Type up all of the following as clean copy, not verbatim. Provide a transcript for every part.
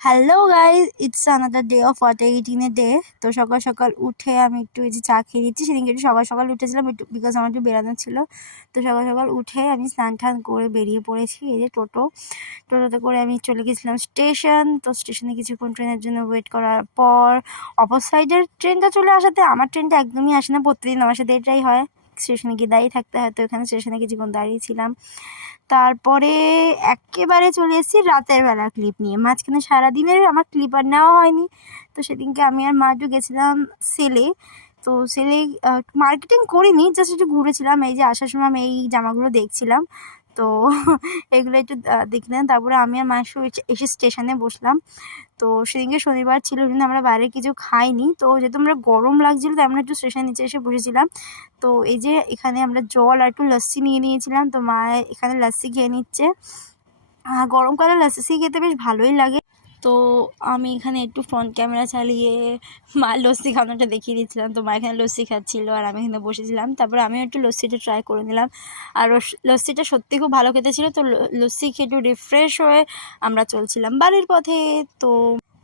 Hello guys, it's another day of water এইটিনের day. তো সকাল সকাল উঠে আমি একটু এই যে চা খেয়ে নিচ্ছি। সেদিনকে একটু সকাল সকাল উঠেছিলাম একটু, বিকজ আমার একটু বেরানো ছিল। তো সকাল সকাল উঠে আমি স্নান টান করে বেরিয়ে পড়েছি। এই যে টোটোতে করে আমি চলে গেছিলাম স্টেশন। তো স্টেশনে কিছুক্ষণ ট্রেনের জন্য ওয়েট করার পর অপর সাইডের ট্রেনটা চলে আসাতে আমার ট্রেনটা একদমই আসে না। প্রতিদিন আমার সাথে এটাই হয়, স্টেশনে গিয়ে দাঁড়িয়ে থাকতে হয়। তো এখানে স্টেশনে কিছুক্ষণ দাঁড়িয়েছিলাম। তারপরে একেবারে চলে এসেছি রাতের বেলা ক্লিপ নিয়ে। মাঝখানে সারাদিনের আমার ক্লিপ আর নেওয়া হয়নি। তো সেদিনকে আমি আর মা একটু গেছিলাম সেলে। তো সেলে মার্কেটিং করিনি, জাস্ট একটু ঘুরেছিলাম। এই যে আসার সময় আমি এই জামাগুলো দেখছিলাম। তো এগুলো একটু দেখলাম। তারপরে আমি আর মা এসে স্টেশনে বসলাম। তো সেদিনকে শনিবার ছিল, কিন্তু আমরা বাইরে কিছু খাইনি। তো যেহেতু আমরা গরম লাগছিল, তাই আমরা একটু স্টেশনের নিচে এসে বসেছিলাম। তো এই যে এখানে আমরা জল আর একটু লস্যি নিয়ে নিয়েছিলাম। তো মা এখানে লস্যি খেয়ে নিচ্ছে। গরমকালে লস্যি খেতে বেশ ভালোই লাগে। তো আমি এখানে একটু ফ্রন্ট ক্যামেরা চালিয়ে মা লস্যি খাওয়ানোটা দেখিয়ে দিচ্ছিলাম। তো মা এখানে লস্যি খাচ্ছিল আর আমি এখানে বসেছিলাম। তারপরে আমিও একটু লস্যিটা ট্রাই করে নিলাম। আর লস্যিটা সত্যি খুব ভালো খেতে ছিল। তো লস্যি খেয়ে একটু রিফ্রেশ হয়ে আমরা চলছিলাম বাড়ির পথে। তো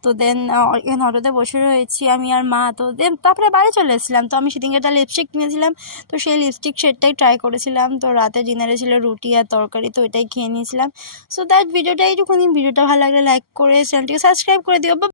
তো দেন এখানে অটোতে বসে রয়েছি আমি আর মা। তো দেন তারপরে বাড়ি চলে এসেছিলাম। তো আমি সেদিনকে একটা লিপস্টিক কিনেছিলাম, তো সেই লিপস্টিক শেডটাই ট্রাই করেছিলাম। তো রাতে ডিনারে ছিল রুটি আর তরকারি, তো এটাই খেয়ে নিয়েছিলাম। সো দ্যাট ভিডিওটা এইটুকুনি। ভিডিওটা ভালো লাগলে লাইক করে চ্যানেলটিকে সাবস্ক্রাইব করে দিও।